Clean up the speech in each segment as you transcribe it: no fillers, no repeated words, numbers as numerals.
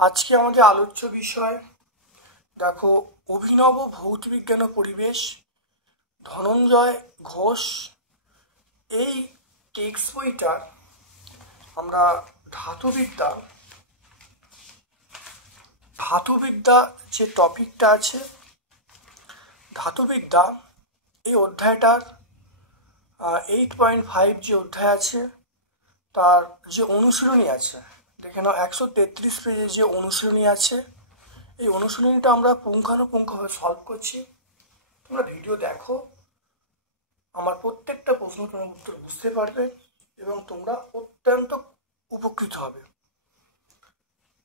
আজকে আমাদের আলোচ্য বিষয় দেখো অভিনব ভৌতবিজ্ঞান ও পরিবেশ, ধনঞ্জয় ঘোষ। এই টেক্সট বইটার আমরা ধাতুবিদ্যা যে টপিকটা আছে, ধাতুবিদ্যা এই অধ্যায়টার 8.5 যে অধ্যায় আছে তার যে অনুশীলনী আছে, দেখে নাও 133 পেজে যে অনুশীলনী আছে, এই অনুশীলনীটা আমরা পুঙ্খানুপুঙ্খভাবে সলভ করছি। তোমরা ভিডিও দেখো, আমার প্রত্যেকটা প্রশ্ন তোমার উত্তর বুঝতে পারবে এবং তোমরা অত্যন্ত উপকৃত হবে।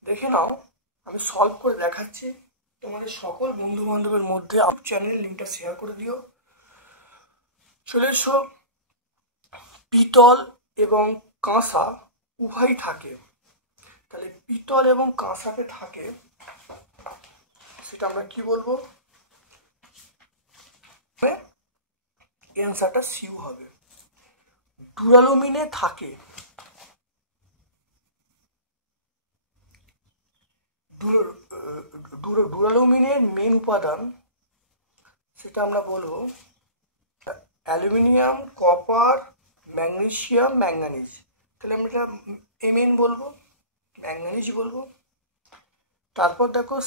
দেখে নাও, আমি সলভ করে দেখাচ্ছি। তোমাদের সকল বন্ধু বান্ধবের মধ্যে আমার চ্যানেল লিঙ্কটা শেয়ার করে দিও। চলে এসো। পিতল এবং কাঁসা উভয়ই থাকে, তাহলে পিতল এবং কাঁসাতে থাকে সেটা আমরা কি বলবো? অ্যান্সারটা সিউ হবে। ডুরালুমিনে থাকে, ডুরালুমিনের মেন উপাদান সেটা আমরা বলবো অ্যালুমিনিয়াম, কপার, ম্যাগনেসিয়াম, ম্যাঙ্গানিজ। তাহলে আমরা এটা মেন বলবো, ম্যাঙ্গানিজ বলবো। তারপর দেখো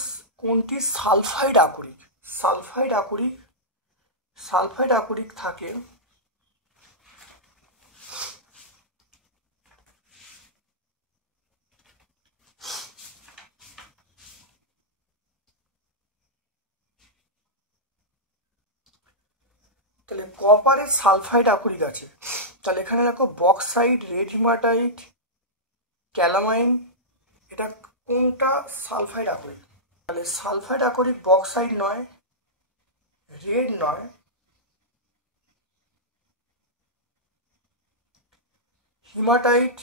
কোনটি সালফাইড আকরিক। সালফাইড আকরিক থাকে তাহলে কপারের সালফাইড আকরিক আছে। তাহলে এখানে দেখো বক্সাইট, রেড হিমাটাইট, ক্যালামাইন, এটা কোনটা সালফাইড আকরিক? তাহলে সালফাইড আকরিক বক্সাইট নয়, রেড নয়, হিমাটাইট,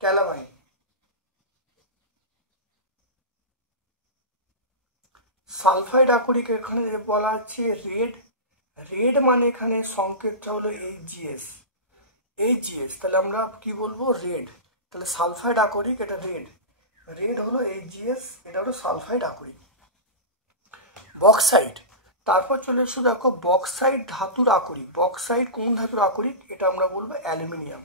ক্যালামাইন। সালফাইড আকরিক এখানে বলা হচ্ছে রেড। রেড মানে এখানে সংকেতটা হলো এইচজিএস। তাহলে আমরা কি বলবো? রেড। তাহলে সালফাইড আকরিক এটা রেড হলো এইচজিএস, এটা হলো সালফাইড আকরিক। বক্সাইট, তারপর চলে এসো দেখো বক্সাইট ধাতুর আকরিক। বক্সাইট কোন ধাতুর আকরিক? এটা আমরা বলবো অ্যালুমিনিয়াম।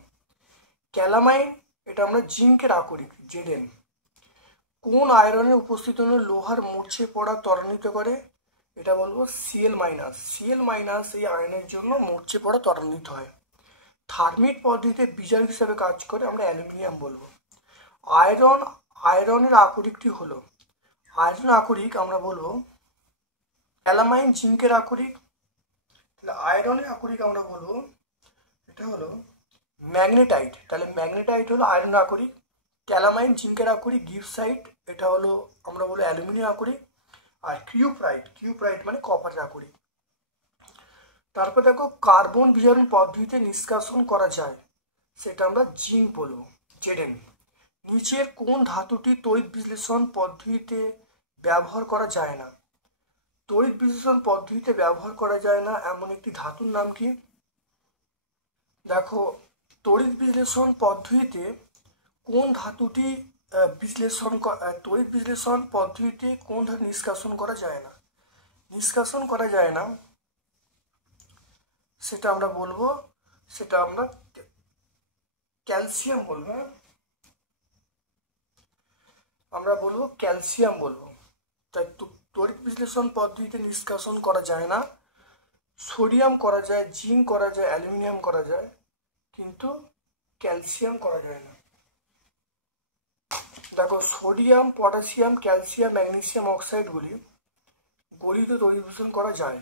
ক্যালামাইন এটা আমরা জিঙ্কের আকরিক, জেডেন। কোন আয়রনের উপস্থিতি লোহার মূর্ছে পড়া ত্বরান্বিত করে? এটা বলবো সিএল মাইনাস এই আয়নের জন্য মূর্ছে পড়া ত্বরান্বিত হয়। থার্মিট পদ্ধতিতে বিজারক হিসাবে কাজ করে, আমরা অ্যালুমিনিয়াম বলবো। আয়রনের আকরিকটি হলো, আয়রন আকরিক আমরা বলবো ক্যালামাইন, জিঙ্কের আকরিক। তাহলে আয়রনের আকরিক আমরা বলবো এটা হলো ম্যাগনেটাইট। তাহলে ম্যাগনেটাইট হলো আয়রন আকরিক। ক্যালামাইন জিঙ্কের আকরিক, গিবসাইট এটা হলো আমরা বলবো অ্যালুমিনিয়াম আকরিক। আর কিউপ্রাইট মানে কপারের আকরিক। তারপর দেখো কার্বন বিজারণ পদ্ধতিতে নিষ্কাশন করা যায়, সেটা আমরা জিঙ্ক বলবো, জেডেন। নিচের কোন ধাতুটি তড়িৎ বিশ্লেষণ পদ্ধতিতে ব্যবহার করা যায় না? তড়িৎ বিশ্লেষণ পদ্ধতিতে ব্যবহার করা যায় না এমন একটি ধাতুর নাম কি? দেখো তড়িৎ বিশ্লেষণ পদ্ধতিতে কোন ধাতুটি তড়িৎ বিশ্লেষণ পদ্ধতিতে কোন ধাতু নিষ্কাশন করা যায় না, সেটা আমরা বলবো ক্যালসিয়াম বলবো। ক্যালসিয়াম বলবো। তাই তড়িৎ বিশ্লেষণ পদ্ধতিতে নিষ্কাশন করা যায় না। সোডিয়াম করা যায়, জিঙ্ক করা যায়, অ্যালুমিনিয়াম করা যায়, কিন্তু ক্যালসিয়াম করা যায় না। দেখো সোডিয়াম, পটাশিয়াম, ক্যালসিয়াম, ম্যাগনেসিয়াম অক্সাইডগুলি গলিত তড়িৎ বিশ্লেষণ করা যায়।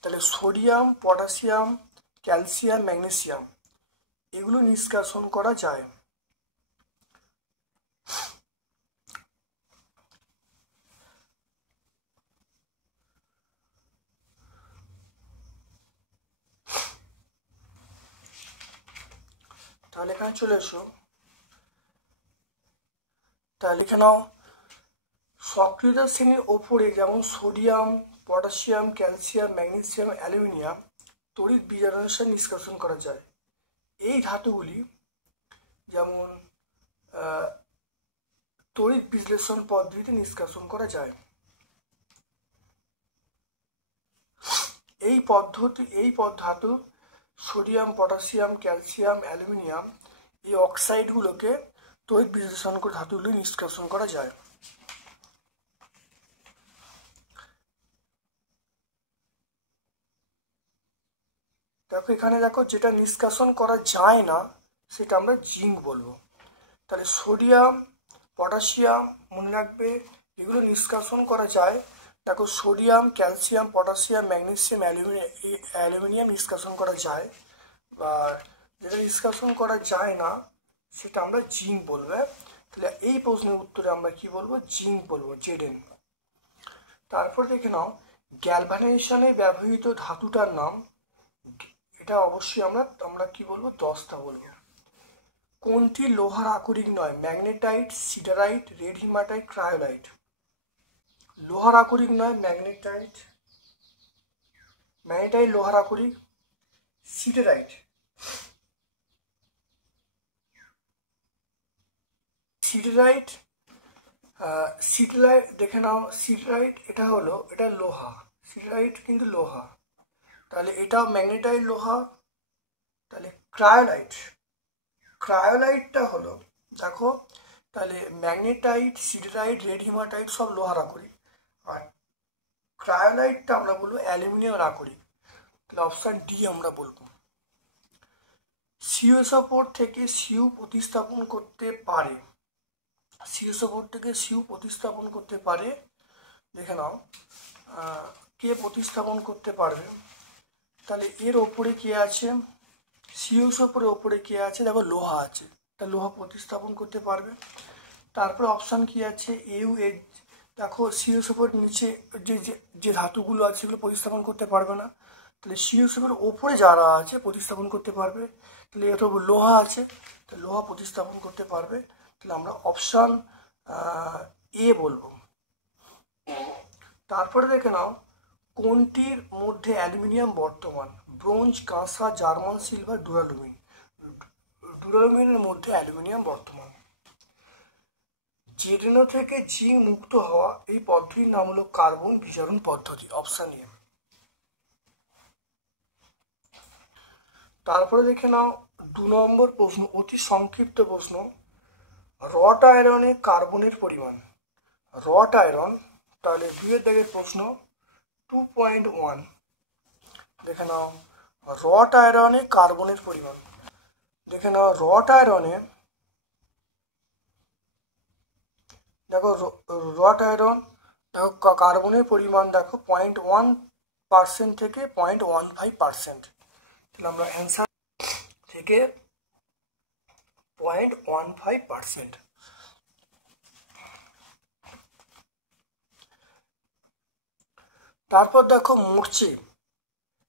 তাহলে সোডিয়াম, পটাশিয়াম, ক্যালসিয়াম, ম্যাগনেসিয়াম এগুলো নিষ্কাশন করা যায়। তাহলে এখানে চলে এসো। তাহলে লিখে নাও সক্রিয়তা শ্রেণীর ওপরে যেমন sodium, potassium, calcium, magnesium, aluminium তড়িৎ বিজারণের সাথে নিষ্কাশন করা যায়। এই ধাতুগুলি যেমন তড়িৎ বিশ্লেষণ পদ্ধতিতে নিষ্কাশন করা যায়। এই ধাতু সোডিয়াম, পটাশিয়াম, ক্যালসিয়াম, অ্যালুমিনিয়াম এই অক্সাইডগুলোকে তড়িৎ বিশ্লেষণ করে ধাতুগুলো নিষ্কাশন করা যায়। দেখো এখানে দেখো, যেটা নিষ্কাশন করা যায় না সেটা আমরা জিঙ্ক বলবো। তাহলে সোডিয়াম, পটাশিয়াম মনে রাখবে, এগুলো নিষ্কাশন করা যায়। দেখো sodium, calcium, potassium, magnesium, aluminium নিষ্কাশন করা যায়, বা যেটা নিষ্কাশন করা যায় না সেটা আমরা জিঙ্ক বলবো। তাহলে এই প্রশ্নের উত্তরে আমরা কি বলবো? জিঙ্ক বলবো, Zn। তারপর দেখে নাও, গ্যালভানাইজেশনে ব্যবহৃত ধাতুটার নাম। এটা অবশ্যই আমরা কি বলবো? দস্তা বলবো। কোনটি লোহার আকরিক নয়? Magnetite, siderite, red hematite, cryolite. লোহার আকরিক নয় ম্যাগনেটাইট লোহার আকরিক। সিডারাইট দেখে নাও, সিডারাইট এটা লোহা, সিডারাইট কিন্তু লোহা, তাহলে এটাও ম্যাগনেটাইট লোহা। তাহলে ক্রায়োলাইটটা হলো, দেখো তাহলে ম্যাগনেটাইট, সিডারাইট, রেড হিমাটাইট সব লোহার আকরিক, আর ক্রায়োলাইটটা আমরা বলবো অ্যালুমিনিয়াম আকরিক। তাহলে অপশান ডি আমরা বলবো। সিএসও4 থেকে সিউ প্রতিস্থাপন করতে পারে। সিএসও4 থেকে সিউ প্রতিস্থাপন করতে পারে, দেখে নাও কে প্রতিস্থাপন করতে পারবে। তাহলে এর ওপরে কে আছে? সিএসও4 এর ওপরে কে আছে? দেখো লোহা আছে, তা লোহা প্রতিস্থাপন করতে পারবে। তারপরে অপশান কি আছে? দেখো সিএসও4 নিচে যে ধাতুগুলো আছে সেগুলো প্রতিস্থাপন করতে পারবে না, তাহলে সিএসও4 ওপরে যারা আছে প্রতিস্থাপন করতে পারবে। তাহলে এটা লোহা আছে, তাহলে লোহা প্রতিস্থাপন করতে পারবে। তাহলে আমরা অপশান এ বলবো। তারপরে দেখে নাও, কোনটির মধ্যে অ্যালুমিনিয়াম বর্তমান? ব্রোঞ্জ, কাঁসা, জার্মান সিলভার, ডুরালুমিন। ডুরালুমিনের মধ্যে অ্যালুমিনিয়াম বর্তমান। Zn থেকে জিঙ্ক মুক্ত হওয়া এই পদ্ধতির নাম হলো কার্বন বিজারণ পদ্ধতি, অপশান এ। তারপরে দেখে নাও 2 নম্বর প্রশ্ন, অতি সংক্ষিপ্ত প্রশ্ন। রট আয়রনে কার্বনের পরিমাণ। রট আয়রন, তাহলে 2 দাগের প্রশ্ন 2.1। দেখে নাও রট আয়রনে কার্বনের পরিমাণ। দেখে নাও রট আয়রনে, দেখো রট আয়রন, দেখো কার্বনের পরিমাণ দেখো 0.1% থেকে 0.15%। তাহলে আমরা অ্যান্সার থেকে 0.15%। তারপর দেখো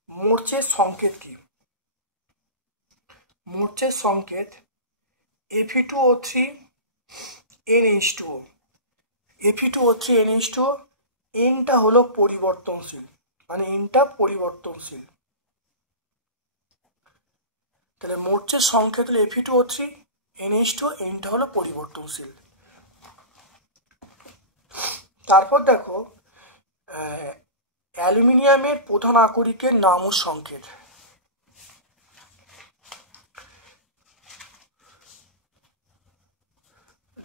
মোর্চের সংকেত কি? মোর্চের সংকেত Fe2O3 NH2O। Fe2O3 NH2O, এনটা হলো পরিবর্তনশীল, মানে এনটা পরিবর্তনশীল। তাহলে মোর্চের সংকেত হলো Fe2O3 NH2O, এনটা হলো পরিবর্তনশীল। তারপর দেখো অ্যালুমিনিয়ামের প্রধান আকরিকের নাম ও সংকেত।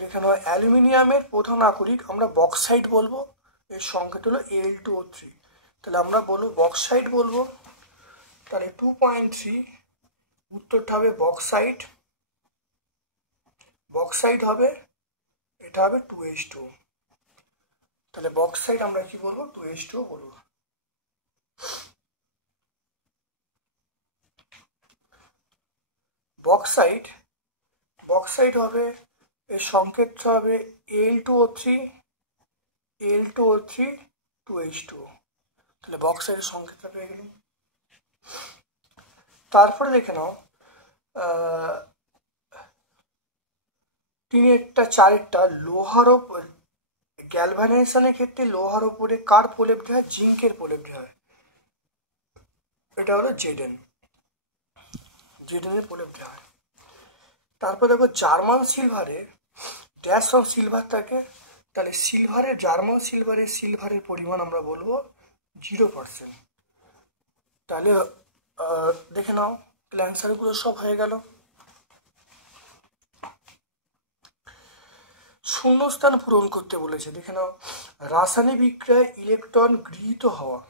দেখে নাও অ্যালুমিনিয়ামের প্রধান আকরিক আমরা বক্সাইট বলবো, এর সংকেত হলো Al2O3। তাহলে আমরা বলবো বক্সাইট বলবো। তাহলে 2.3 উত্তরটা হবে বক্সাইট। বক্সাইট হবে, এটা হবে 2H2O। তাহলে বক্সাইট আমরা কি বলবো? 2H2O বলবো। বক্সাইট হবে, এর সংকেত হবে Al2O3 2H2O। তাহলে বক্সাইটের সংকেত হবে এগুলো। তারপরে দেখে নাও 4টা লোহার ওপর গ্যালভানাইজেশনের ক্ষেত্রে লোহার ওপরে কার প্রলেপটি হয়? জিঙ্কের প্রলেপটি হয়, এটা হলো Zn এর প্রলেপটি হয়। তারপর দেখো জার্মান ড্যাশ অফ সিলভার থাকে, তাহলে জার্মান সিলভারের পরিমাণ আমরা বলবো 0%। তাহলে দেখে নাও অ্যান্সারগুলো সব হয়ে গেল। শূন্যস্থান পূরণ করতে বলেছে, দেখে নাও রাসায়নিক বিক্রিয়ায় ইলেকট্রন গৃহীত হওয়া।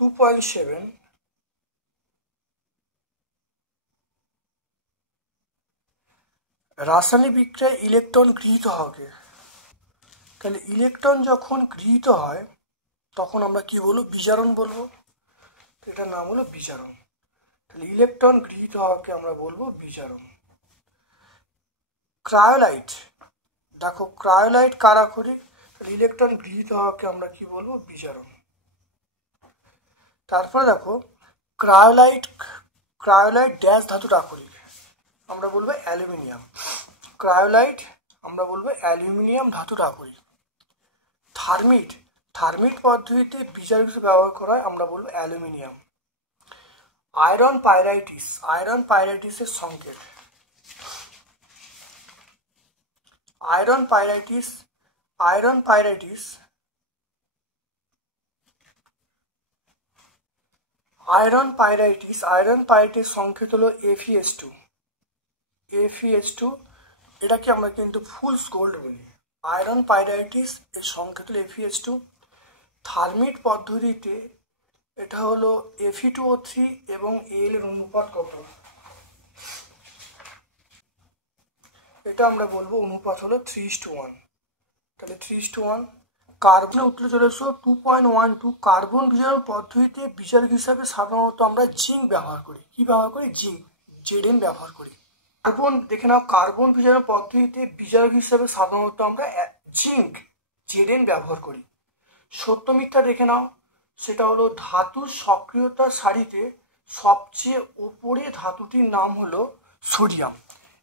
2.7 রাসায়নিক বিক্রিয়ায় ইলেকট্রন গৃহীত হবে। তাহলে ইলেকট্রন যখন গৃহীত হয় তখন আমরা কি বলবো? বিজারণ বলবো। এটার নাম হলো বিজারণ। তাহলে ইলেকট্রন গৃহীত হওয়াকে আমরা বলবো বিজারণ। ক্রায়োলাইট, দেখো ক্রায়োলাইট কারা করি, তাহলে ইলেকট্রন গৃহীত হওয়াকে আমরা কি বলবো? বিজারণ। তারপরে দেখো ক্রায়োলাইট ড্যাশ ধাতু আকরিক, আমরা বলবো অ্যালুমিনিয়াম। ক্রায়োলাইট আমরা বলবো অ্যালুমিনিয়াম ধাতুর আকরিক। থার্মিট পদ্ধতিতে বিজারক হিসেবে ব্যবহার করা হয়, আমরা বলবো অ্যালুমিনিয়াম। আয়রন পাইরাইটিসের সংকেত। আয়রন পাইরাইটিস সংকেত হলো Fe2। এটাকে আমরা কিন্তু ফুলস গোল্ড বলি। আয়রন পাইরাইটিস এর সংকেত হলো Fe2। থার্মিট পদ্ধতিতে এটা হলো Fe2O3 এবং Al এর অনুপাত কত? এটা আমরা বলবো অনুপাত হলো 3:1। তাহলে 3:1। কার্বনে উত্তরে চলে এসো 2.12। কার্বন বিজারণ পদ্ধতিতে বিজারক হিসাবে সাধারণত আমরা জিঙ্ক ব্যবহার করি। কি ব্যবহার করি? জিঙ্ক, Zn ব্যবহার করি। দেখে নাও কার্বন বিজারণ পদ্ধতিতে বিজারক হিসাবে সাধারণত আমরা জিঙ্ক, Zn ব্যবহার করি। সত্য মিথ্যা দেখে নাও, সেটা হলো ধাতুর সক্রিয়তার সারিতে সবচেয়ে উপরে ধাতুটির নাম হলো সোডিয়াম।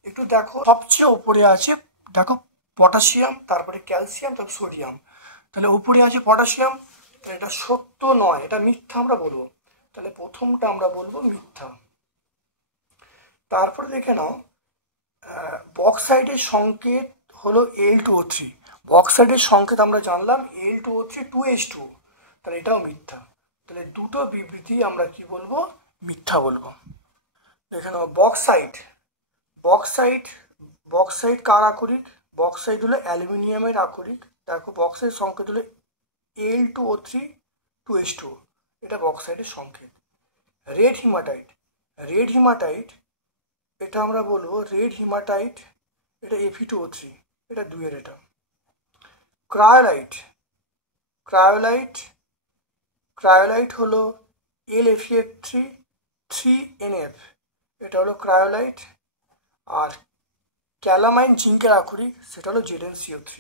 একটু দেখো সবচেয়ে উপরে আছে, দেখো পটাশিয়াম, তারপরে ক্যালসিয়াম, তারপর সোডিয়াম। তাহলে উপরে আছে পটাশিয়াম, তাহলে এটা সত্য নয়, এটা মিথ্যা আমরা বলবো। তাহলে প্রথমটা আমরা বলবো মিথ্যা। তারপরে দেখে নাও বক্সাইটের সংকেত হলো Al2O3। বক্সাইটের সংকেত আমরা জানলাম Al2O3 2H2, তাহলে এটাও মিথ্যা। তাহলে দুটো বিবৃতি আমরা কি বলবো? মিথ্যা বলবো। দেখে নাও বক্সাইট কার আকরিক? বক্সাইট হলো অ্যালুমিনিয়ামের আকরিক। দেখো বক্সাইট সংকেত হলো Al2O3 2H2, এটা বক্সাইটের সংকেত। রেড হিমাটাইট এটা আমরা বলবো এটা Fe2O3, এটা 2 এর। এটা ক্রায়োলাইট হলো LFeF3 3NF, এটা হলো ক্রায়োলাইট। আর ক্যালামাইন জিঙ্কের আকরিক, সেটা হলো ZnCO3।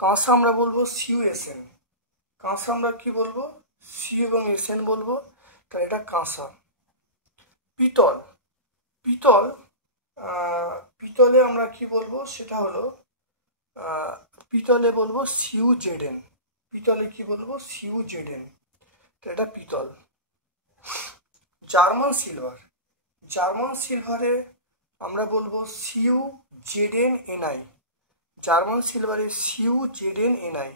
কাঁসা আমরা বলবো CuSn। কাঁসা আমরা কি বলবো? Cu এবং Sn বলবো, তাহলে এটা কাঁসা। পিতলে আমরা কি বলবো? সেটা হলো পিতলে বলবো CuZn। পিতলে কি বলবো? CuZn, তো এটা পিতল। জার্মান সিলভারে আমরা বলবো CuZnNi। জার্মান সিলভারে CuZnNi,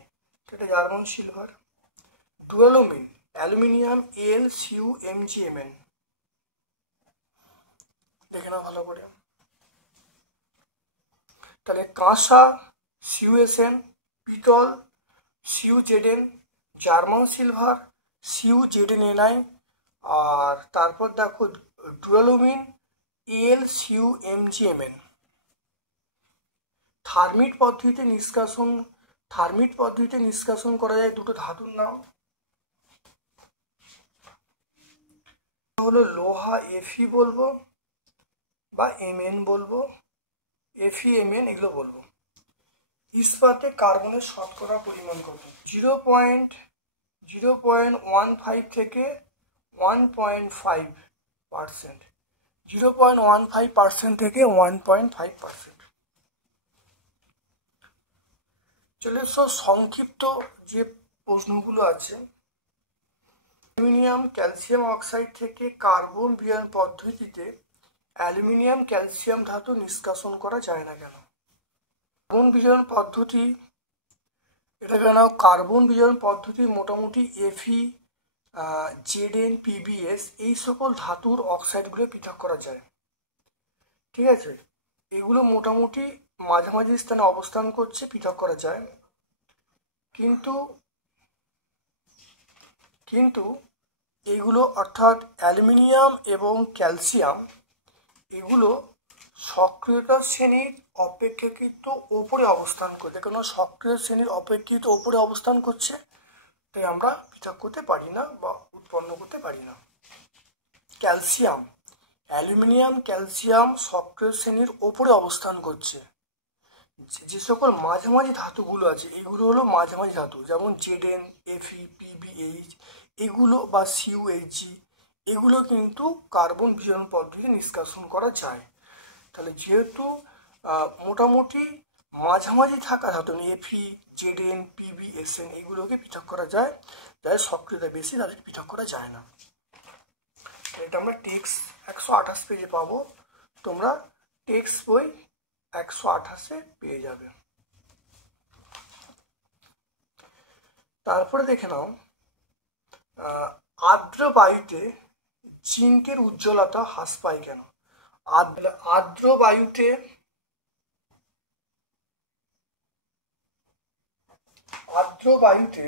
এটা জার্মান সিলভার। ডুয়ালোমিন অ্যালুমিনিয়াম AlCuMgMn, দেখে নাও ভালো করে। তাহলে কাঁসা CuSn, পিতল CuZn, জার্মান সিলভার CuZnNi, আর তারপর দেখো ডুয়ালোমিন AlCuMgMn। থার্মিট পদ্ধতিতে নিষ্কাশন করা যায় দুটো ধাতুর নাম হলো লোহা Fe বলবো বা Mn বলবো, FeMn এগুলো বলবো। ইস্পাতে কার্বনের শতকরা পরিমাণ কত? 0.15 থেকে 1.5%। 0.15% থেকে 1.5%। চলে এসো সংক্ষিপ্ত যে প্রশ্নগুলো আছে অ্যালুমিনিয়াম ক্যালসিয়াম অক্সাইড থেকে কার্বন বিয়োজন পদ্ধতিতে অ্যালুমিনিয়াম ক্যালসিয়াম ধাতু নিষ্কাশন করা যায় না কেন? কার্বন বিয়োজন পদ্ধতি, এটা কেন কার্বন বিয়োজন পদ্ধতি মোটামুটি Fe, Zn, PbS এই সকল ধাতুর অক্সাইডগুলো পৃথক করা যায়। ঠিক আছে, এগুলো মোটামুটি মাঝামাঝি স্থানে অবস্থান করছে, পৃথক করা যায়। কিন্তু এগুলো অর্থাৎ অ্যালুমিনিয়াম এবং ক্যালসিয়াম এগুলো সক্রিয়তা শ্রেণীর অপেক্ষাকৃত ওপরে অবস্থান করছে। কেন সক্রিয় শ্রেণীর অপেক্ষিত ওপরে অবস্থান করছে, তাই আমরা পৃথক করতে পারি না বা উৎপন্ন করতে পারি না। ক্যালসিয়াম, অ্যালুমিনিয়াম ক্যালসিয়াম সক্রিয় শ্রেণীর ওপরে অবস্থান করছে। যে সকল মাঝামাঝি ধাতুগুলো আছে এগুলো হলো মাঝামাঝি ধাতু, যেমন Zn, Fe, PbH এগুলো বা CuHg এগুলো কিন্তু কার্বন বিয়োজন পদ্ধতি নিষ্কাশন করা যায়। তাহলে যেহেতু মোটামুটি মাঝামাঝি থাকা ধাতু Fe, Zn, Pb, Sn এগুলোকে পৃথক করা যায়, যাদের সক্রিয়তা বেশি তাদের পৃথক করা যায় না। এটা আমরা টেক্সট 128 পেজে পাবো, তোমরা টেক্সট বই 128-এ পেয়ে যাবে। তারপরে দেখে নাও আর্দ্র বায়ুতে জিঙ্কের উজ্জ্বলতা হ্রাস পায় কেন? আর্দ্র বায়ুতে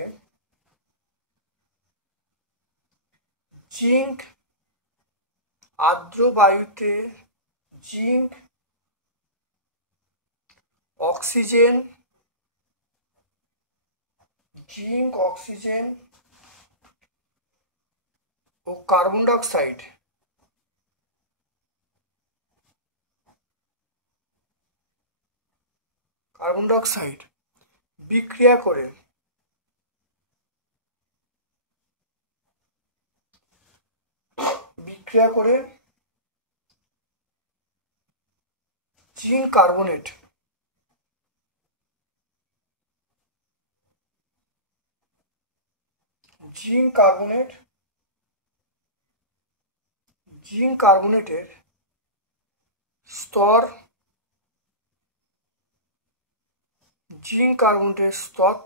জিঙ্ক অক্সিজেন ও কার্বন ডাইঅক্সাইড বিক্রিয়া করে জিঙ্ক কার্বনেট জিঙ্ক কার্বনেটের স্তর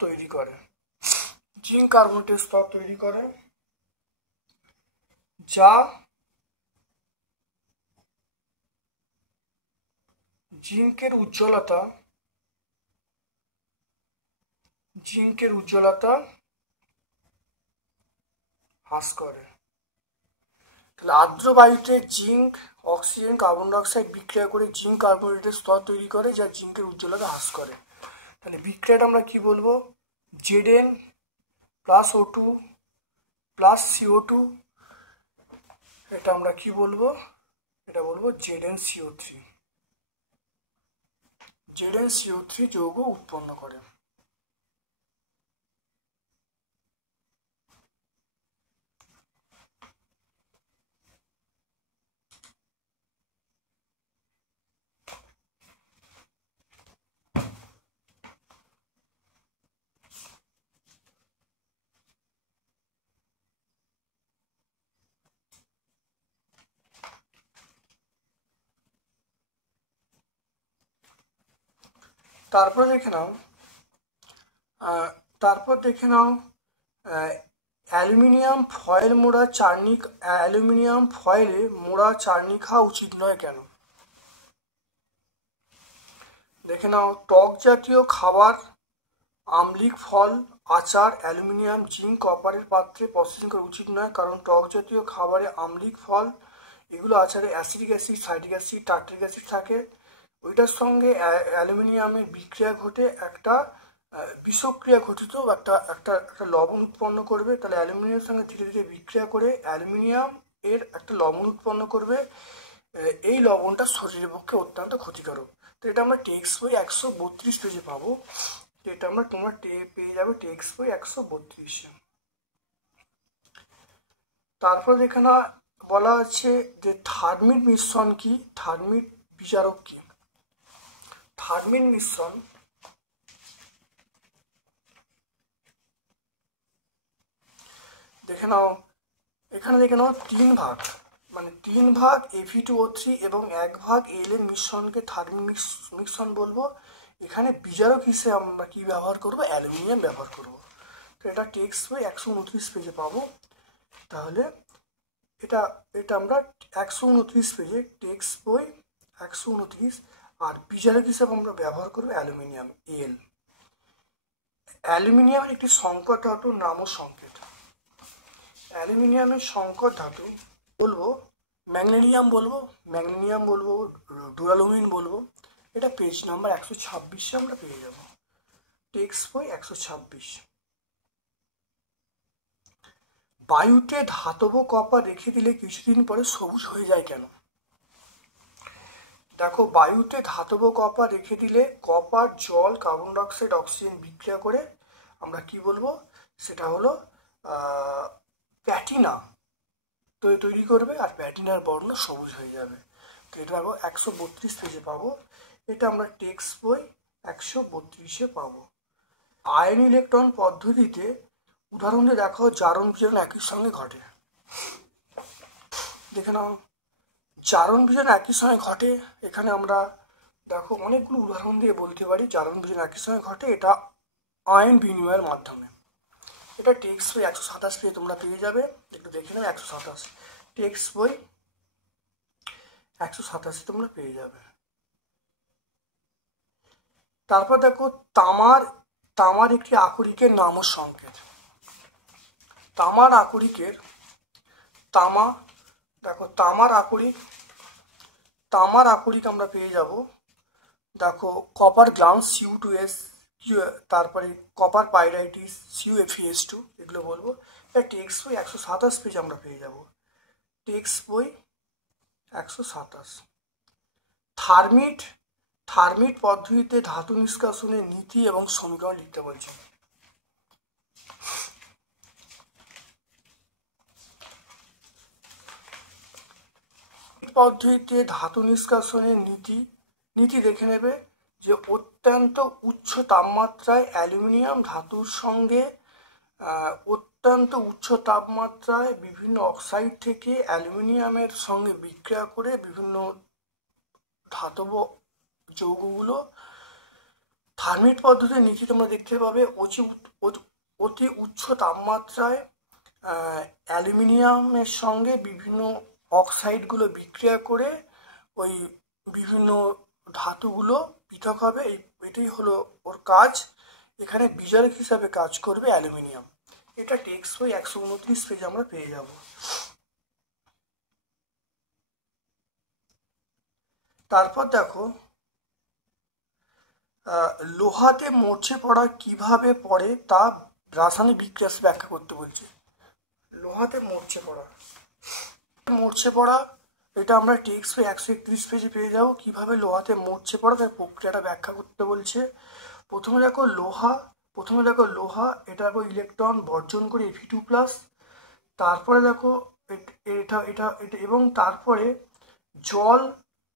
তৈরি করে। যা জিঙ্কের উজ্জ্বলতা হ্রাস করে। তাহলে আর্দ্র বায়ুতে জিঙ্ক অক্সিজেন কার্বন ডাইঅক্সাইড বিক্রিয়া করে জিঙ্ক কার্বনেটের স্তর তৈরি করে, যা জিঙ্কের উজ্জ্বলতা হ্রাস করে। তাহলে বিক্রিয়াটা আমরা কি বলবো? Zn plus O2 plus CO2, এটা আমরা কি বলবো? এটা বলবো ZnCO3 যৌগ উৎপন্ন করে। তারপর দেখে নাও অ্যালুমিনিয়াম ফয়েলে মোড়া চাটনি খাওয়া উচিত নয় কেন? দেখে নাও টক জাতীয় খাবার, আম্লিক ফল, আচার অ্যালুমিনিয়াম, জিঙ্ক, কপারের পাত্রে প্রসেসিং করা উচিত নয়, কারণ টক জাতীয় খাবারে আম্লিক ফল এগুলো আচারে acidic acid, citric acid, tartaric acid থাকে। ওইটার সঙ্গে অ্যালুমিনিয়ামের বিক্রিয়া ঘটে একটা বিষক্রিয়া ঘটিত একটা লবণ উৎপন্ন করবে। তাহলে অ্যালুমিনিয়ামের সঙ্গে ধীরে ধীরে বিক্রিয়া করে অ্যালুমিনিয়াম এর একটা লবণ উৎপন্ন করবে। এই লবণটা শরীরের পক্ষে অত্যন্ত ক্ষতিকারক। তো এটা আমরা টেক্সট বই 132 পেজে পাবো। তো এটা তোমরা পেয়ে যাবে টেক্সট বই 132-এ। তারপর এখানে বলা আছে যে থার্মিট মিশ্রণ কি, থার্মিট বিচারক কি? থার্মিট মিশ্রণ দেখে নাও এখানে দেখে নাও 3 ভাগ, মানে 3 ভাগ Fe2O3 এবং 1 ভাগ Al মিশ্রণকে থার্মিক মিশ্রণ বলবো। এখানে বিজারক হিসেবে আমরা কি ব্যবহার করব? অ্যালুমিনিয়াম ব্যবহার করব। তো এটা টেক্সট বই 129 পেজে পাবো। তাহলে এটা এটা আমরা 129 পেজে টেক্সট বই 129, আর বিজারক হিসেবে আমরা ব্যবহার করব অ্যালুমিনিয়াম এল। অ্যালুমিনিয়ামের একটি সংকর ধাতুর নাম ও সংকেত। অ্যালুমিনিয়ামের সংকর ধাতু বলবো ম্যাগনেসিয়াম বলবো, ডুরালুমিন বলবো। এটা পেজ নাম্বার 126-এ আমরা পেয়ে যাব, টেক্সট বই 126। বায়ুতে ধাতব কপার রেখে দিলে কিছুদিন পরে সবুজ হয়ে যায় কেন? দেখো, বায়ুতে ধাতব কপার রেখে দিলে কপার, জল, কার্বন ডাইঅক্সাইড, অক্সিজেন বিক্রিয়া করে আমরা কি বলবো? সেটা হলো প্যাটিনা তৈরি করবে, আর প্যাটিনার বর্ণ সবুজ হয়ে যাবে। তো এটা পাবো 132 পেজে পাবো। এটা আমরা টেক্সট বই 132-এ পাবো। আয়ন ইলেকট্রন পদ্ধতিতে উদাহরণ দিয়ে দেখাও জারণ বিজারণ একই সঙ্গে ঘটে। দেখে নাও, জারণ বিজারণ একই সঙ্গে ঘটে। এখানে আমরা দেখো অনেকগুলো উদাহরণ দিয়ে বলতে পারি জারণ বিজারণ একই সঙ্গে ঘটে। এটা আয়ন বিনিময়ের মাধ্যমে। এটা টেক্সট বই 127 পেজে তোমরা পেয়ে যাবে। একটু দেখে নাও, 127 টেক্সট বই 127 তোমরা পেয়ে যাবে। তারপর দেখো তামার একটি আকরিকের নাম ও সংকেত। তামার আকরিকের দেখো তামার আকরিক আমরা পেয়ে যাব। দেখো কপার গ্লান্স Cu2S, তারপরে কপার পাইরাইটিস CuFeS2, এগুলো বলবো। এটা টেক্সট বই 127 পেজ আমরা পেয়ে যাব, টেক্সট বই 127। থার্মিট পদ্ধতিতে ধাতু নিষ্কাশনের নীতি এবং সমীকরণ লিখতে বলছে। পদ্ধতিতে ধাতু নিষ্কাশনের নীতি দেখে নেবে যে অত্যন্ত উচ্চ তাপমাত্রায় অ্যালুমিনিয়াম ধাতুর সঙ্গে অত্যন্ত উচ্চ তাপমাত্রায় বিভিন্ন অক্সাইড থেকে অ্যালুমিনিয়ামের সঙ্গে বিক্রিয়া করে বিভিন্ন ধাতব যৌগগুলো থার্মিট পদ্ধতির নীতি তোমরা দেখতে পাবে। অতি উচ্চ তাপমাত্রায় অ্যালুমিনিয়ামের সঙ্গে বিভিন্ন অক্সাইডগুলো বিক্রিয়া করে ওই বিভিন্ন ধাতুগুলো পৃথক হবে। এটাই হলো ওর কাজ। এখানে বিজারক হিসাবে কাজ করবে অ্যালুমিনিয়াম। এটা টেক্সট বই 129 পেজ আমরা পেয়ে যাব। তারপর দেখো, লোহাতে মরচে পড়া কিভাবে পড়ে তা রাসায়নিক বিক্রিয়া ব্যাখ্যা করতে বলছে। লোহাতে মরচে পড়া এটা আমরা টেক্সট বই 131 পেজে পেয়ে যাবো। কিভাবে লোহাতে মরচে পড়া তার প্রক্রিয়াটা ব্যাখ্যা করতে বলছে। প্রথমে দেখো লোহা এটা দেখো ইলেকট্রন বর্জন করে Fe2+। তারপরে দেখো এটা এবং তারপরে জল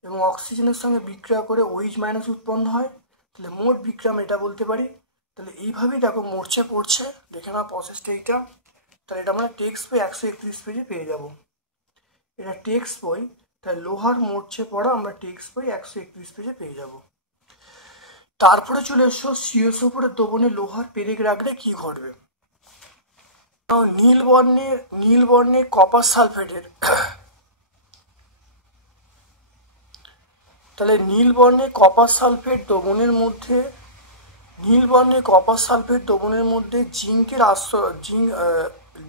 এবং অক্সিজেনের সঙ্গে বিক্রিয়া করে OH- উৎপন্ন হয়। তাহলে মোট বিক্রিয়া এটা বলতে পারি। তাহলে এইভাবেই দেখো মরচে পড়ছে, দেখে নাও প্রসেসটা এইটা। তাহলে এটা আমরা টেক্সট বই 131 পেজে পেয়ে যাব। এটা টেক্সট বই, তাই লোহার মরচে পড়া আমরা টেক্সট বই 131 পেজে পেয়ে যাব। তারপরে চলে এসো CSO4 দ্রবণে লোহার পেরেক রাখলে কি ঘটবে। নীল বর্ণের কপার সালফেটের তাহলে নীল বর্ণের কপার সালফেট দ্রবণের মধ্যে জিঙ্কের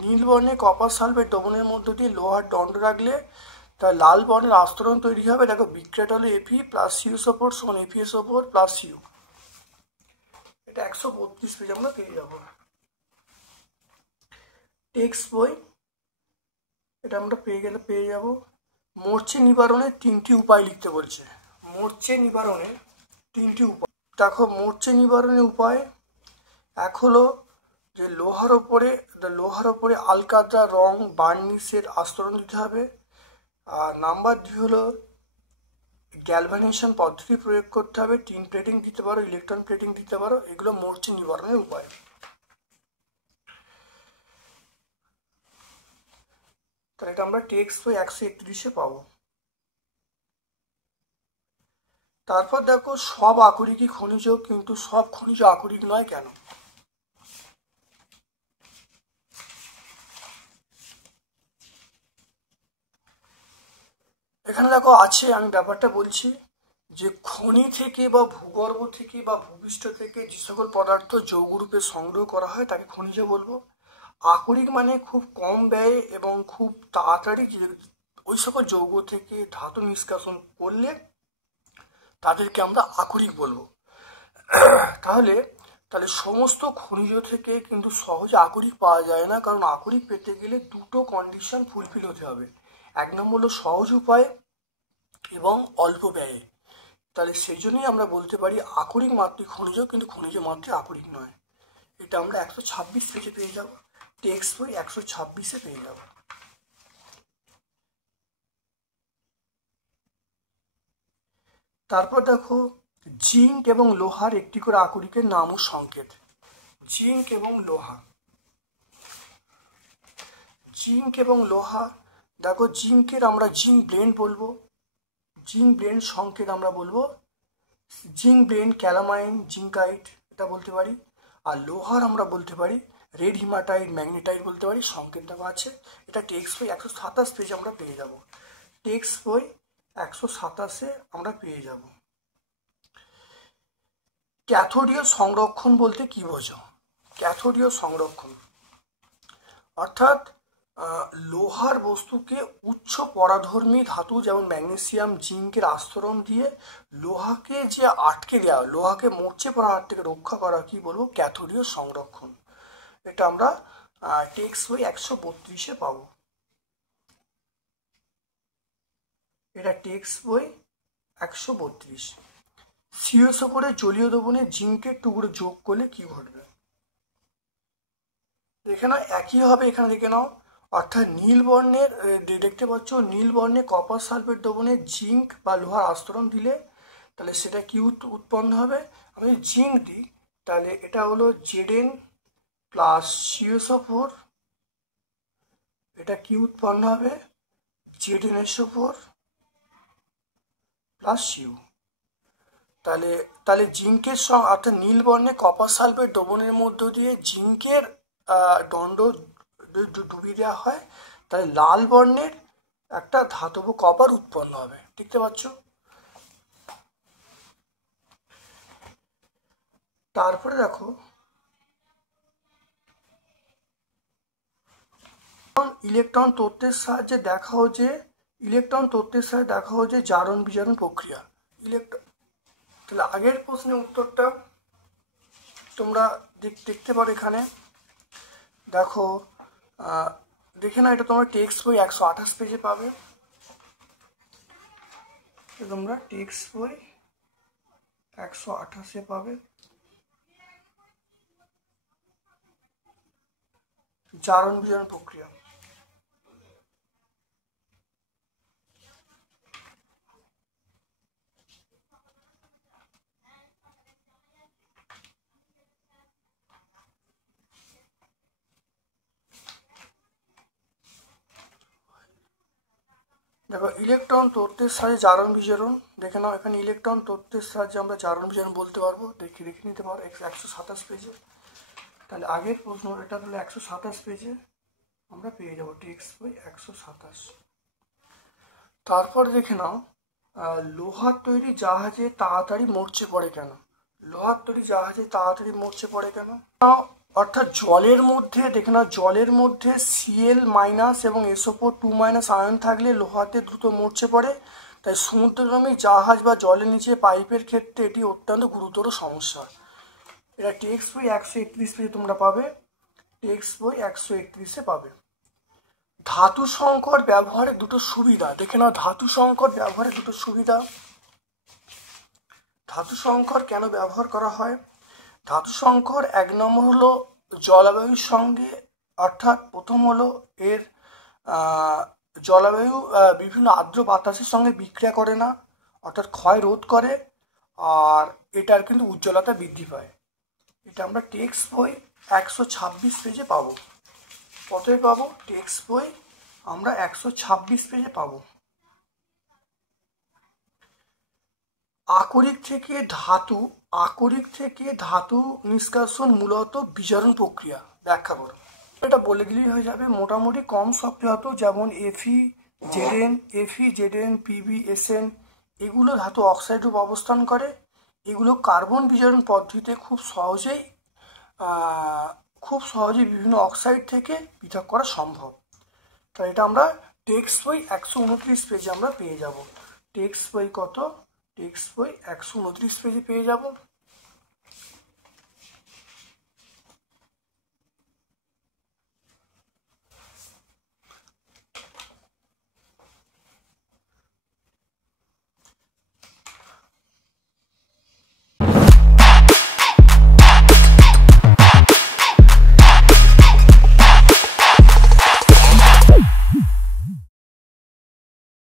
নীল বর্ণের কপার সালফেট দ্রবণের মধ্যে দিয়ে লোহার দণ্ড রাখলে তার লাল বর্ণের আস্তরণ তৈরি হবে। দেখো বিক্রিয়াটা হলো Fe + CSO4 = FeSO4 + Cu। এটা 132 পেজ আমরা পেয়ে যাব, টেক্সট বই। এটা আমরা পেয়ে যাব। মরচে নিবারণের 3টি উপায় লিখতে বলছে। দেখো মরচে নিবারণের উপায় এক হলো যে লোহার ওপরে আলকাতরা রং বার্নিশের আস্তরণ দিতে হবে। আর নাম্বার 2 হলো গ্যালভানাইজেশন পদ্ধতি প্রয়োগ করতে হবে। টিন প্লেটিং দিতে পারো, ইলেকট্রন প্লেটিং দিতে পারো। এগুলো মরচে নিবারণের উপায়। তাহলে এটা আমরা টেক্সট বই 131-এ পাবো। তারপর দেখো সব আকরিকই খনিজ, কিন্তু সব খনিজ আকরিক নয় কেন? এখানে দেখো আছে, আমি ব্যাপারটা বলছি যে খনি থেকে বা ভূগর্ভ থেকে বা ভূপৃষ্ঠ থেকে যে সকল পদার্থ যৌগরূপে সংগ্রহ করা হয় তাকে খনিজ বলবো। আকরিক মানে খুব কম ব্যয়ে এবং খুব তাড়াতাড়ি ওই সকল যৌগ থেকে ধাতু নিষ্কাশন করলে তাদেরকে আমরা আকরিক বলবো। তাহলে তাহলে সমস্ত খনিজ থেকে কিন্তু সহজে আকরিক পাওয়া যায় না, কারণ আকরিক পেতে গেলে দুটো কন্ডিশন ফুলফিল হতে হবে। এক নম্বর হলো সহজ উপায় এবং অল্প ব্যয়ে। তাহলে সেই জন্যই আমরা বলতে পারি আকরিক মাত্রিক খনিজ, কিন্তু খনিজ মাত্রিক আকরিক নয়। এটা আমরা 126 পেজে পেয়ে যাব, টেক্সট বই 126-এ পেয়ে যাব। তারপর দেখো জিঙ্ক এবং লোহার একটি করে আকরিকের নাম ও সংকেত। জিঙ্ক এবং লোহা, জিঙ্ক এবং লোহা, দেখো জিঙ্কের আমরা জিঙ্ক ব্লেন্ড বলবো, জিঙ্ক ব্লেন্ড সংকেত আমরা বলবো জিঙ্ক ব্লেন্ড ক্যালামাইন জিঙ্কাইট, এটা বলতে পারি। আর লোহার আমরা বলতে পারি রেড হিমাটাইট ম্যাগনেটাইট বলতে পারি, সংকেত দেওয়া আছে। এটা টেক্সট বই 127 পেজে আমরা পেয়ে যাব, টেক্সট বই 127-এ আমরা পেয়ে যাব। ক্যাথোডীয় সংরক্ষণ বলতে কি বোঝো? ক্যাথোডীয় সংরক্ষণ অর্থাৎ লোহার বস্তুকে উচ্চ পরাধর্মী ধাতু যেমন ম্যাগনেসিয়াম জিঙ্কের আস্তরণ দিয়ে লোহাকে যে আটকে দেওয়া, লোহাকে মরচে পড়ার হাত থেকে রক্ষা করা কি বলবো? ক্যাথোডীয় সংরক্ষণ। এটা আমরা টেক্সট বই 132-এ পাবো। এটা টেক্সট বই 132। সিএসও করে জলীয় দ্রবণে জিঙ্কের টুকরো যোগ করলে কি ঘটবে? দেখে নাও, একই হবে, এখানে দেখে নাও। অর্থাৎ নীল বর্ণের, দেখতে পাচ্ছ নীল বর্ণে কপার সালফেট দ্রবণে জিঙ্ক বা লোহার আস্তরণ দিলে তাহলে সেটা কি উৎপন্ন হবে? আমি যদি জিঙ্ক দিই তাহলে এটা হলো Zn প্লাস CSO4, এটা কি উৎপন্ন হবে? ZnSO4 plus Cu। তাহলে তাহলে জিঙ্কের সঙ্গে অর্থাৎ নীল বর্ণে কপার সালফেট দ্রবণের মধ্য দিয়ে জিঙ্কের দণ্ড ডুবিয়ে দেওয়া হয়, তাহলে লাল বর্ণের একটা ধাতব কপার উৎপন্ন হবে। দেখতে পাচ্ছ? তারপরে দেখো ইলেকট্রন তত্ত্বের সাহায্যে দেখা হচ্ছে, ইলেকট্রন তত্ত্বের সাহায্যে দেখা হচ্ছে জারণ বিজারণ প্রক্রিয়া। তাহলে আগের প্রশ্নের উত্তরটা তোমরা দেখতে পারো এখানে। দেখো দেখে না, এটা তোমরা টেক্সট বই 128 পেজে পাবে। তোমরা টেক্সট বই 128-এ পাবে জারণ বিজারণ প্রক্রিয়া। দেখো ইলেকট্রন তত্ত্বের সাহায্যে জারণ বিজারণ, দেখে নাও এখানে ইলেকট্রন তত্ত্বের সাহায্যে আমরা জারণ বিজারণ বলতে পারবো। দেখে নিতে পারো 127 পেজে। তাহলে আগের প্রশ্ন এটা তাহলে 127 পেজে আমরা পেয়ে যাবো, টেক্সট বই 127। তারপর দেখে নাও লোহার তৈরি জাহাজে তাড়াতাড়ি মরচে পড়ে কেন? লোহার তৈরি জাহাজে তাড়াতাড়ি মরচে পড়ে কেন? অর্থাৎ জলের মধ্যে দেখে নাও, জলের মধ্যে Cl- এবং SO4 2- আয়ন থাকলে লোহাতে দ্রুত মরচে পড়ে। তাই সমুদ্রগামী জাহাজ বা জলের নিচে পাইপের ক্ষেত্রে এটি অত্যন্ত গুরুতর সমস্যা। এটা টেক্সট বই 131 পেজে তোমরা পাবে, টেক্সট বই 131-এ পাবে। ধাতু সংকর ব্যবহারের দুটো সুবিধা, দেখে নাও ধাতু সংকর ব্যবহারের দুটো সুবিধা। ধাতু সংকর কেন ব্যবহার করা হয়? ধাতু সংকর এক নম্বর হলো জলবায়ুর সঙ্গে, অর্থাৎ প্রথম হলো এর জলবায়ু বিভিন্ন আর্দ্র বাতাসের সঙ্গে বিক্রিয়া করে না, অর্থাৎ ক্ষয় রোধ করে, আর এটার কিন্তু উজ্জ্বলতা বৃদ্ধি পায়। এটা আমরা টেক্সট বই 126 পেজে পাবো। কতই পাবো? টেক্সট বই আমরা 126 পেজে পাবো। আকরিক থেকে ধাতু নিষ্কাশন মূলত বিজারণ প্রক্রিয়া ব্যাখ্যা করো। এটা বলে দিলেই হয়ে যাবে। মোটামুটি কম সক্রিয় ধাতু যেমন Fe, Zn, Pb, Sn এগুলো ধাতু অক্সাইড রূপ অবস্থান করে। এগুলো কার্বন বিজারণ পদ্ধতিতে খুব সহজেই বিভিন্ন অক্সাইড থেকে পৃথক করা সম্ভব। তাই এটা আমরা টেক্সট বই 129 পেজে আমরা পেয়ে যাব। টেক্সট বই কত? টেক্সট বই 129 পেজে পেয়ে যাব।